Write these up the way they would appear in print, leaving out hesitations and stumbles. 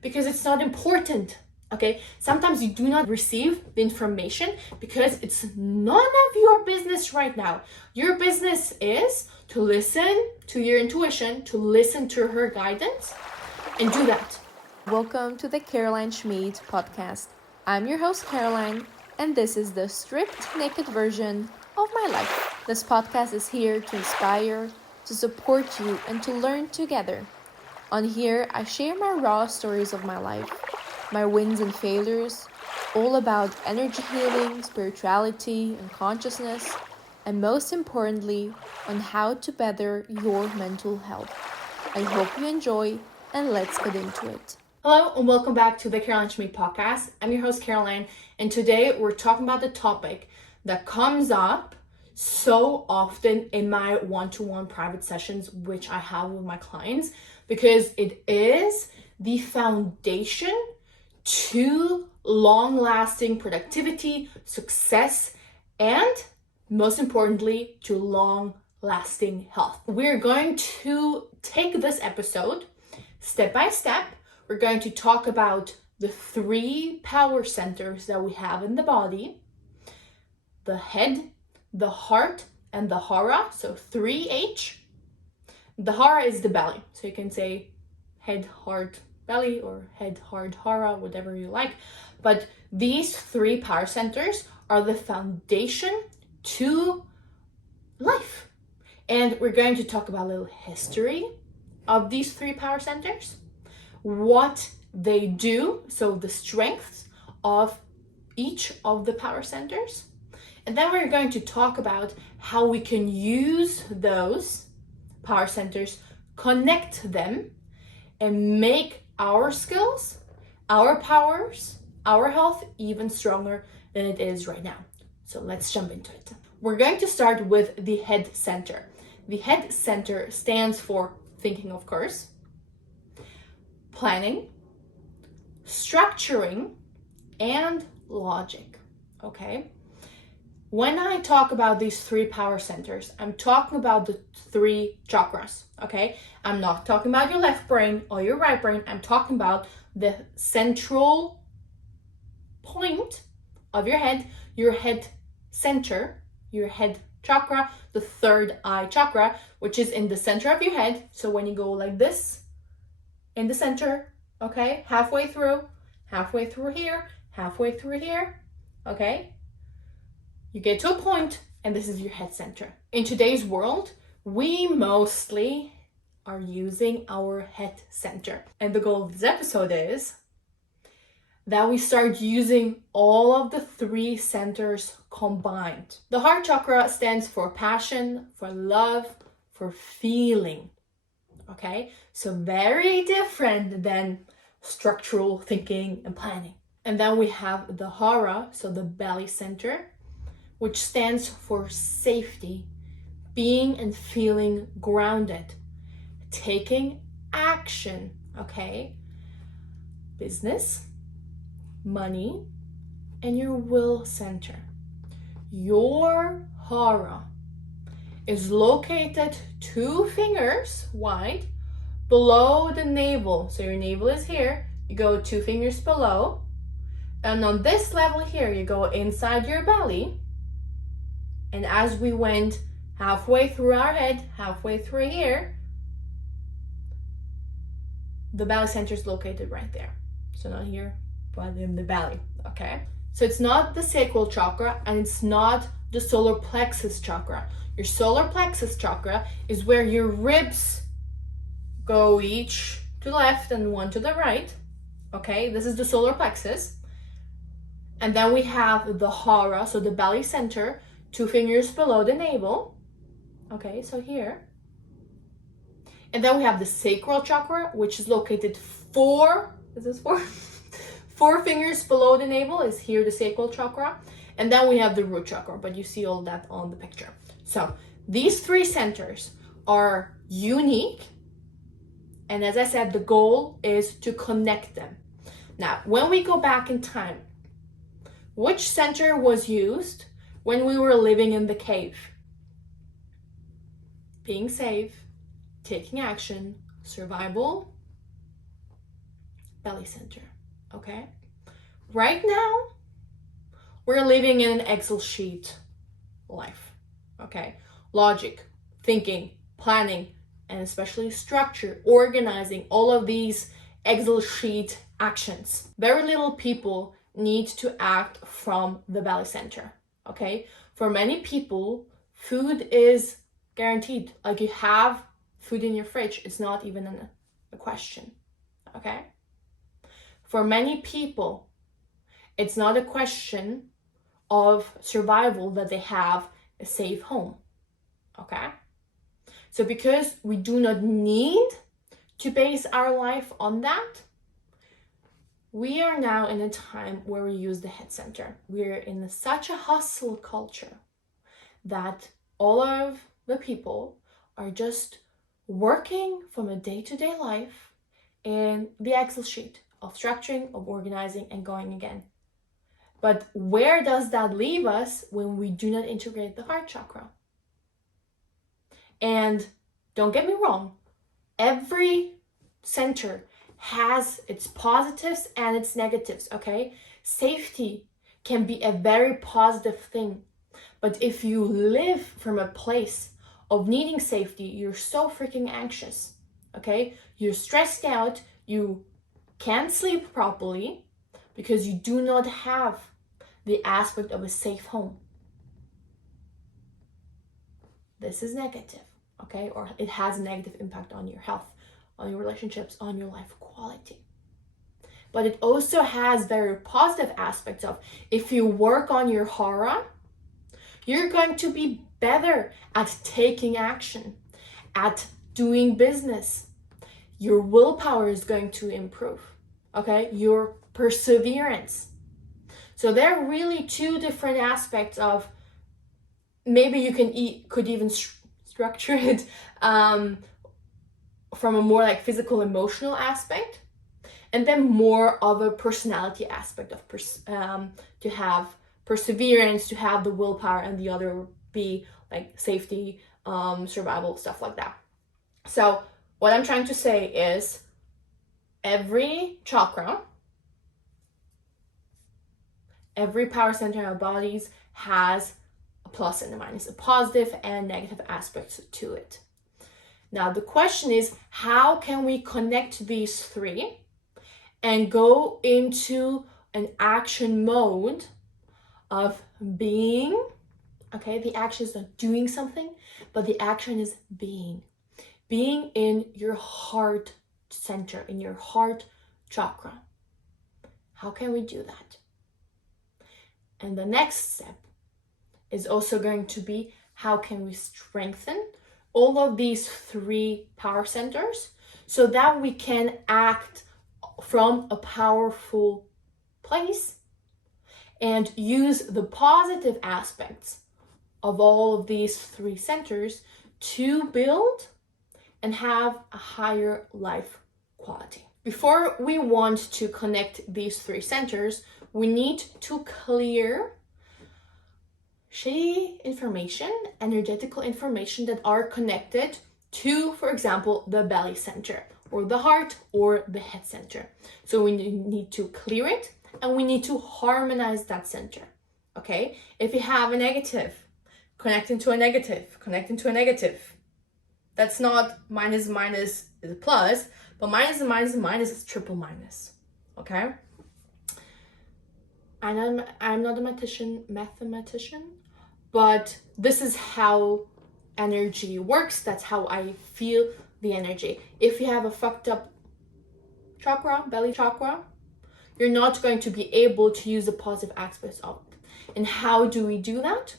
because it's not important. Okay, sometimes you do not receive the information because it's none of your business right now. Your business is to listen to your intuition, to listen to her guidance, and do that. Welcome to the Caroline Schmid podcast. I'm your host, Caroline, and this is the stripped naked version of my life. This podcast is here to inspire, to support you, and to learn together. On here, I share my raw stories of my life, my wins and failures, all about energy healing, spirituality, and consciousness, and most importantly, on how to better your mental health. I hope you enjoy, and let's get into it. Hello and welcome back to the Caroline Schmid podcast. I'm your host Caroline, and today we're talking about the topic that comes up so often in my one-to-one private sessions, which I have with my clients, because it is the foundation to long-lasting productivity, success, and most importantly, to long-lasting health. We're going to take this episode step by step. We're going to talk about the 3 power centers that we have in the body: the head, the heart, and the hara. So 3H. The hara is the belly. So you can say head, heart, belly, or head, heart, hara, whatever you like. But these 3 power centers are the foundation to life. And we're going to talk about a little history of these 3 power centers, what they do, so the strengths of each of the power centers. And then we're going to talk about how we can use those power centers, connect them, and make our skills, our powers, our health even stronger than it is right now. So let's jump into it. We're going to start with the head center. The head center stands for thinking, of course, planning, structuring, and logic. Okay? When I talk about these 3 power centers, I'm talking about the 3 chakras. Okay? I'm not talking about your left brain or your right brain. I'm talking about the central point of your head center, your head chakra, the 3rd eye chakra, which is in the center of your head. So when you go like this, in the center, okay, halfway through here, halfway through here, okay, you get to a point, and this is your head center. In today's world, we mostly are using our head center, and the goal of this episode is that we start using all of the 3 centers combined. The heart chakra stands for passion, for love, for feeling. Okay, so very different than structural thinking and planning. And then we have the hara, so the belly center, which stands for safety, being and feeling grounded, taking action. Okay, business, money, and your will center. Your hara is located 2 fingers wide below the navel. So your navel is here, you go 2 fingers below, and on this level here, you go inside your belly. And as we went halfway through our head, halfway through here, the belly center is located right there. So not here, but in the belly, okay? So it's not the sacral chakra, and it's not the solar plexus chakra. Your solar plexus chakra is where your ribs go each to the left and one to the right. Okay, this is the solar plexus. And then we have the hara, so the belly center, 2 fingers below the navel. Okay, so here. And then we have the sacral chakra, which is located 4 fingers below the navel, is here the sacral chakra. And then we have the root chakra, but you see all that on the picture. So these 3 centers are unique. And as I said, the goal is to connect them. Now, when we go back in time, which center was used when we were living in the cave? Being safe, taking action, survival, belly center, okay? Right now, we're living in an Excel sheet life, okay? Logic, thinking, planning, and especially structure, organizing, all of these Excel sheet actions. Very little people need to act from the belly center, okay? For many people, food is guaranteed. Like, you have food in your fridge. It's not even a question, okay? For many people, it's not a question of survival that they have a safe home, okay? So because we do not need to base our life on that, we are now in a time where we use the head center. We're in such a hustle culture that all of the people are just working from a day-to-day life in the Excel sheet of structuring, of organizing, and going again. But where does that leave us when we do not integrate the heart chakra? And don't get me wrong, every center has its positives and its negatives, okay? Safety can be a very positive thing. But if you live from a place of needing safety, you're so freaking anxious, okay? You're stressed out, you can't sleep properly because you do not have the aspect of a safe home. This is negative, okay? Or it has a negative impact on your health, on your relationships, on your life quality. But it also has very positive aspects of, if you work on your hara, you're going to be better at taking action, at doing business. Your willpower is going to improve, okay? Your perseverance. So there are really two different aspects of, maybe you could even structure it from a more like physical, emotional aspect, and then more of a personality aspect of to have perseverance, to have the willpower, and the other be like safety, survival, stuff like that. So what I'm trying to say is, every chakra, every power center in our bodies has a plus and a minus, a positive and negative aspects to it. Now the question is, how can we connect these three and go into an action mode of being, okay? The action is not doing something, but the action is being in your heart center, in your heart chakra. How can we do that? And the next step is also going to be, how can we strengthen all of these three power centers so that we can act from a powerful place and use the positive aspects of all of these three centers to build and have a higher life quality. Before we want to connect these three centers, we need to clear shady information, energetical information that are connected to, for example, the belly center or the heart or the head center. So we need to clear it, and we need to harmonize that center, okay? If you have a negative, connecting to a negative, that's not minus is a plus, but minus is triple minus, okay? And I'm not a mathematician, but this is how energy works. That's how I feel the energy. If you have a fucked up chakra, belly chakra, you're not going to be able to use the positive aspects of it. And how do we do that?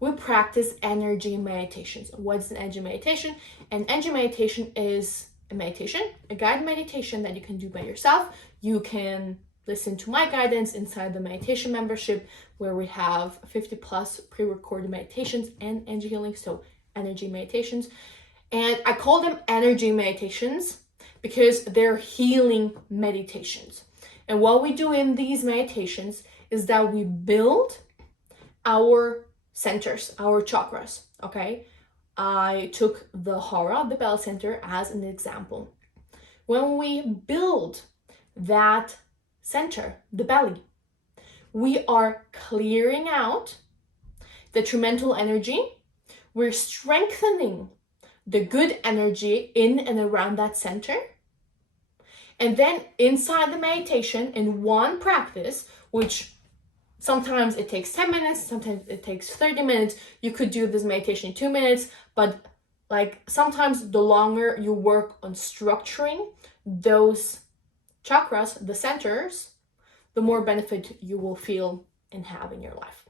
We practice energy meditations. What's an energy meditation? An energy meditation is a meditation, a guided meditation that you can do by yourself. You can listen to my guidance inside the meditation membership, where we have 50 plus pre-recorded meditations and energy healing, so energy meditations. And I call them energy meditations because they're healing meditations. And what we do in these meditations is that we build our centers, our chakras, okay? I took the hara, the belly center, as an example. When we build that center, the belly. We are clearing out detrimental energy. We're strengthening the good energy in and around that center. And then inside the meditation, in one practice, which sometimes it takes 10 minutes, sometimes it takes 30 minutes. You could do this meditation in 2 minutes, but like sometimes the longer you work on structuring those chakras, the centers, the more benefit you will feel and have in your life.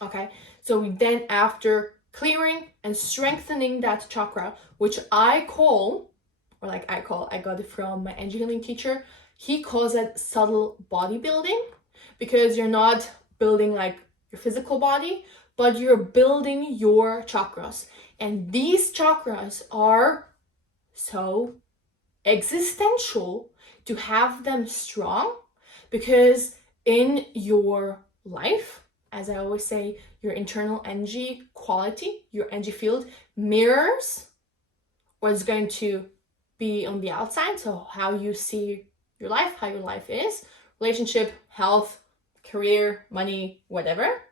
Okay, so we then, after clearing and strengthening that chakra, which I got it from my energy healing teacher. He calls it subtle bodybuilding, because you're not building like your physical body, but you're building your chakras. And these chakras are so existential to have them strong, because in your life, as I always say, your internal energy quality, your energy field mirrors what's going to be on the outside. So how you see your life, how your life is, relationship, health, career, money, whatever.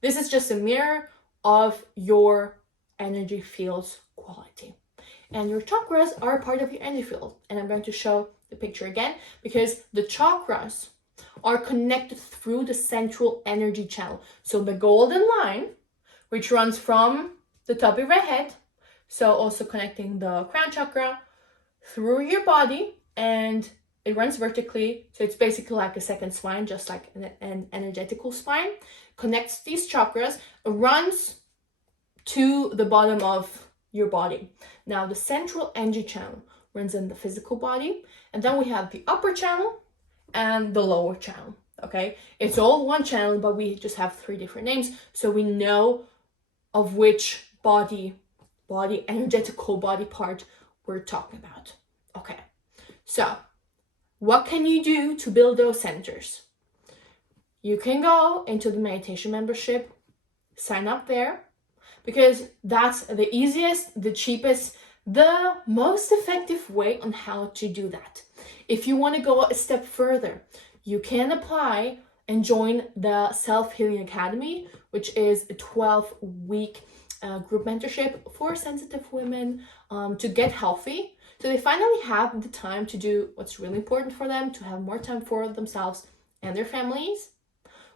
This is just a mirror of your energy field's quality. And your chakras are part of your energy field. And I'm going to show the picture again, because the chakras are connected through the central energy channel. So the golden line, which runs from the top of your head, so also connecting the crown chakra through your body, and it runs vertically. So it's basically like a second spine, just like an energetical spine, connects these chakras, runs to the bottom of your body. Now the central energy channel runs in the physical body, and then we have the upper channel and the lower channel. Okay, it's all one channel, but we just have 3 different names, so we know of which body energetical body part we're talking about. Okay, so what can you do to build those centers? You can go into the meditation membership, sign up there, because that's the easiest, the cheapest, the most effective way on how to do that. If you want to go a step further, you can apply and join the Self-Healing Academy, which is a 12-week group mentorship for sensitive women to get healthy. So they finally have the time to do what's really important for them, to have more time for themselves and their families,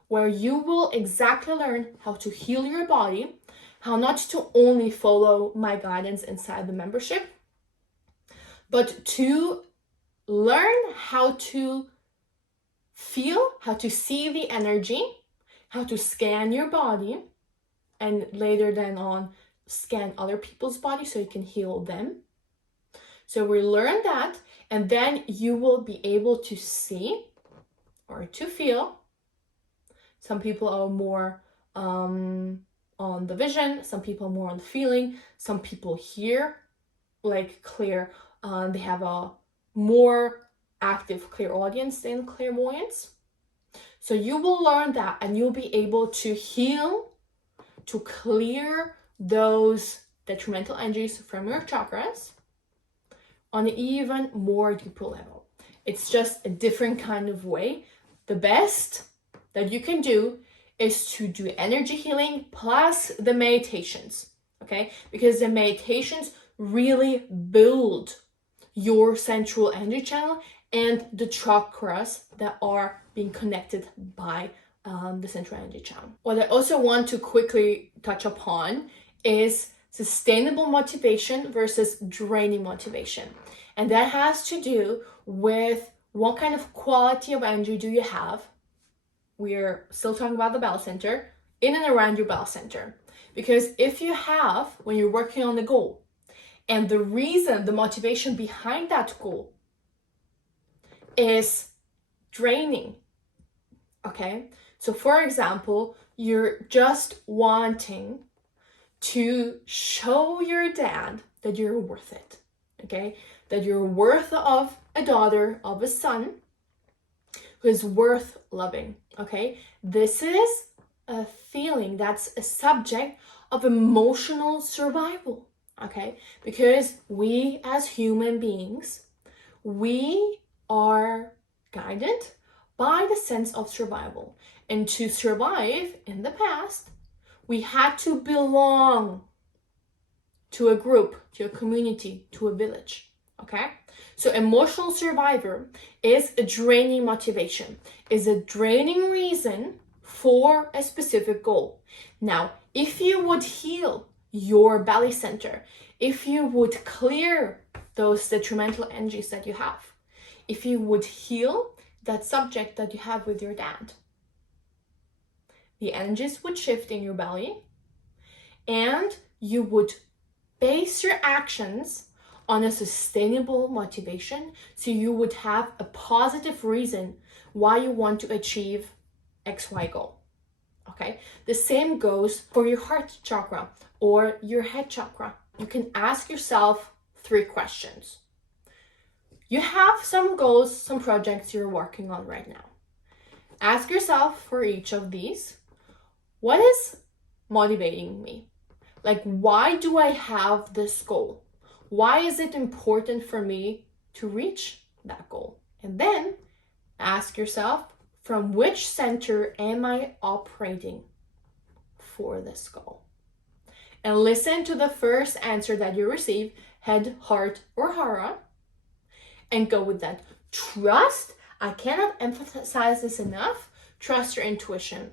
where you will exactly learn how to heal your body, how not to only follow my guidance inside the membership, but to learn how to feel, how to see the energy, how to scan your body, and later then on scan other people's body so you can heal them. So we learn that, and then you will be able to see or to feel. Some people are more on the vision, some people more on the feeling, some people hear like clear. They have a more active clear audience than clairvoyance. So you will learn that, and you'll be able to heal, to clear those detrimental energies from your chakras on an even more deeper level. It's just a different kind of way. The best that you can do is to do energy healing plus the meditations, okay? Because the meditations really build your central energy channel and the chakras that are being connected by the central energy channel. What I also want to quickly touch upon is sustainable motivation versus draining motivation. And that has to do with what kind of quality of energy do you have. We're still talking about the bell center, in and around your bell center. Because if you have, when you're working on the goal, and the reason, the motivation behind that goal is draining, okay? So for example, you're just wanting to show your dad that you're worth it, okay? That you're worth of a daughter, of a son who is worth loving, okay? This is a feeling that's a subject of emotional survival, okay? Because we as human beings, we are guided by the sense of survival. And to survive in the past, we had to belong to a group, to a community, to a village. Okay? So emotional survivor is a draining motivation, is a draining reason for a specific goal. Now, if you would heal your belly center, if you would clear those detrimental energies that you have, if you would heal that subject that you have with your dad, the energies would shift in your belly, and you would base your actions on a sustainable motivation, so you would have a positive reason why you want to achieve XY goal. Okay, the same goes for your heart chakra or your head chakra. You can ask yourself 3 questions. You have some goals, some projects you're working on right now. Ask yourself for each of these, what is motivating me? Like, why do I have this goal? Why is it important for me to reach that goal? And then ask yourself, from which center am I operating for this goal? And listen to the first answer that you receive, head, heart, or hara, and go with that. Trust, I cannot emphasize this enough, trust your intuition.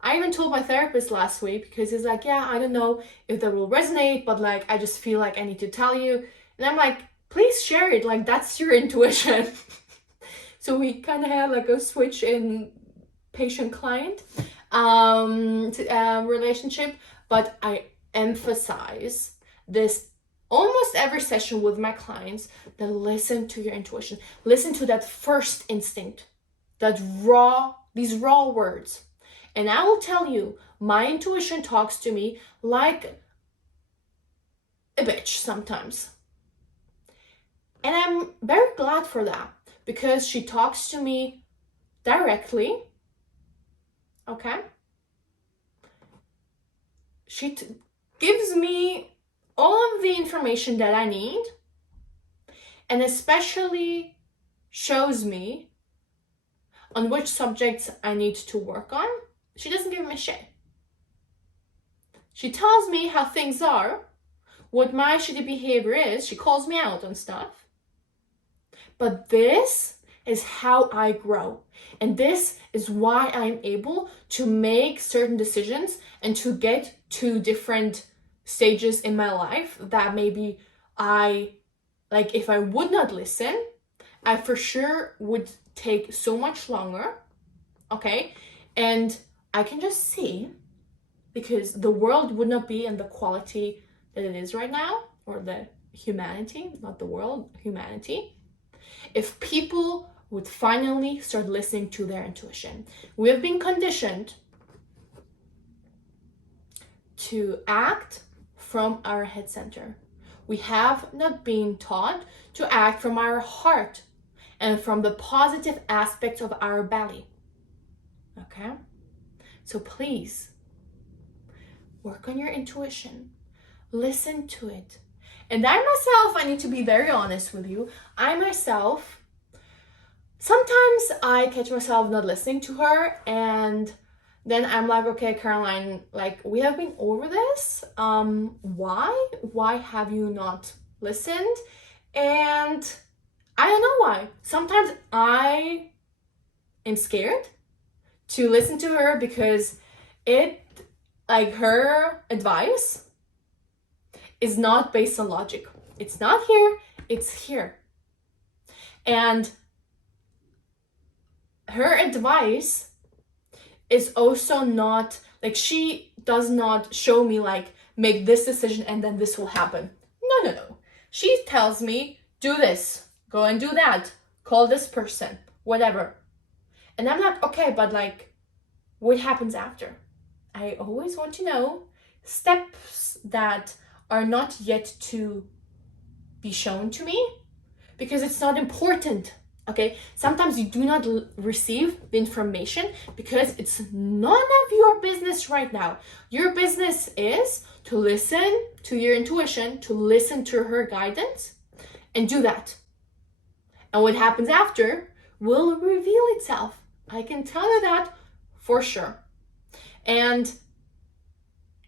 I even told my therapist last week, because he's like, yeah, I don't know if that will resonate, but like, I just feel like I need to tell you. And I'm like, please share it, like that's your intuition. So we kind of had like a switch in patient-client relationship, but I emphasize this almost every session with my clients, that listen to your intuition, listen to that first instinct, these raw words. And I will tell you, my intuition talks to me like a bitch sometimes. And I'm very glad for that, because she talks to me directly, okay? She gives me all of the information that I need, and especially shows me on which subjects I need to work on. She doesn't give me shit. She tells me how things are, what my shitty behavior is. She calls me out on stuff. But this is how I grow. And this is why I'm able to make certain decisions and to get to different stages in my life that maybe if I would not listen, I for sure would take so much longer, okay? And I can just see, because the world would not be in the quality that it is right now, or the humanity, not the world, humanity, if people would finally start listening to their intuition. We have been conditioned to act from our head center. We have not been taught to act from our heart and from the positive aspects of our belly. Okay? So please, work on your intuition. Listen to it. And I myself, I need to be very honest with you, sometimes I catch myself not listening to her, and then I'm like, okay, Caroline, like, we have been over this. Why have you not listened? And I don't know why. Sometimes I am scared to listen to her, because her advice is not based on logic. It's not here, it's here. And her advice is also not, like, she does not show me, like, make this decision and then this will happen. No. She tells me, do this, go and do that, call this person, whatever. And I'm like, okay, but like, what happens after? I always want to know steps that are not yet to be shown to me, because it's not important. Okay, sometimes you do not receive the information because it's none of your business right now. Your business is to listen to your intuition, to listen to her guidance, and do that. And what happens after will reveal itself. I can tell you that for sure. And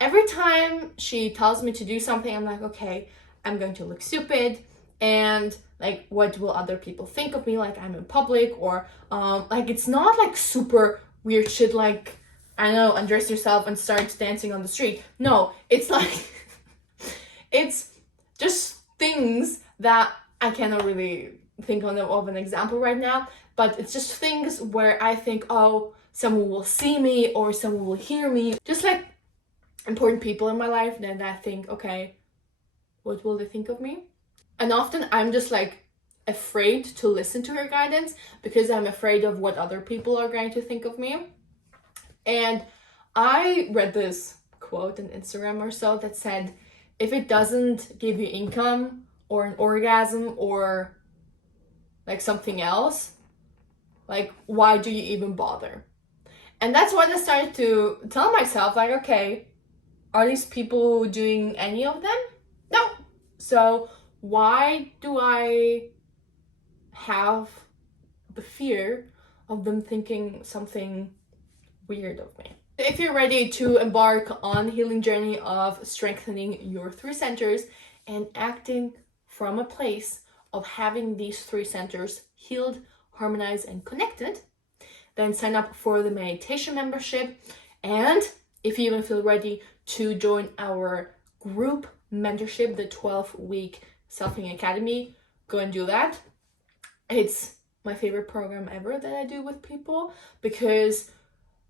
every time she tells me to do something, I'm like, okay, I'm going to look stupid. And like, what will other people think of me? Like, I'm in public, or like, it's not like super weird shit like, I don't know, undress yourself and start dancing on the street. No, it's like, it's just things that I cannot really think of an example right now, but it's just things where I think, oh, someone will see me or someone will hear me. Just like important people in my life, then I think, okay, what will they think of me? And often I'm just like afraid to listen to her guidance because I'm afraid of what other people are going to think of me. And I read this quote on Instagram or so that said, if it doesn't give you income or an orgasm or like something else, like, why do you even bother? And that's when I started to tell myself, like, okay, are these people doing any of them? No. So why do I have the fear of them thinking something weird of me? If you're ready to embark on healing journey of strengthening your 3 centers and acting from a place of having these 3 centers healed, harmonized, and connected, then sign up for the meditation membership. And if you even feel ready to join our group mentorship, the 12-week Self-Healing Academy, go and do that. It's my favorite program ever that I do with people because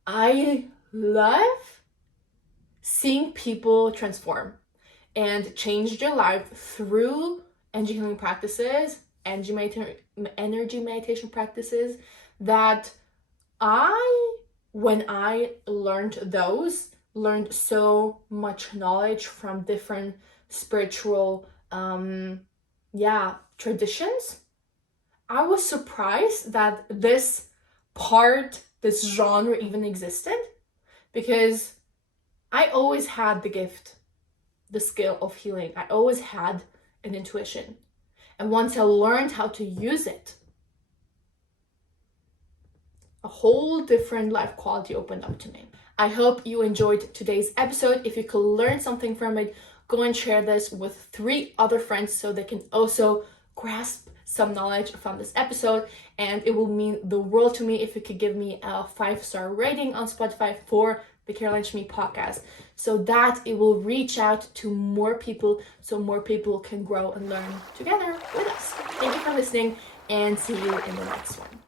I love seeing people transform and change their life through energy healing practices, energy meditation practices that when I learned so much knowledge from different spiritual traditions. I was surprised that this genre even existed, because I always had the gift, the skill of healing. I always had an intuition. And once I learned how to use it, a whole different life quality opened up to me. I hope you enjoyed today's episode. If you could learn something from it, go and share this with 3 other friends so they can also grasp some knowledge from this episode. And it will mean the world to me if you could give me a 5-star rating on Spotify for the Caroline Schmid podcast, so that it will reach out to more people, so more people can grow and learn together with us. Thank you for listening, and see you in the next one.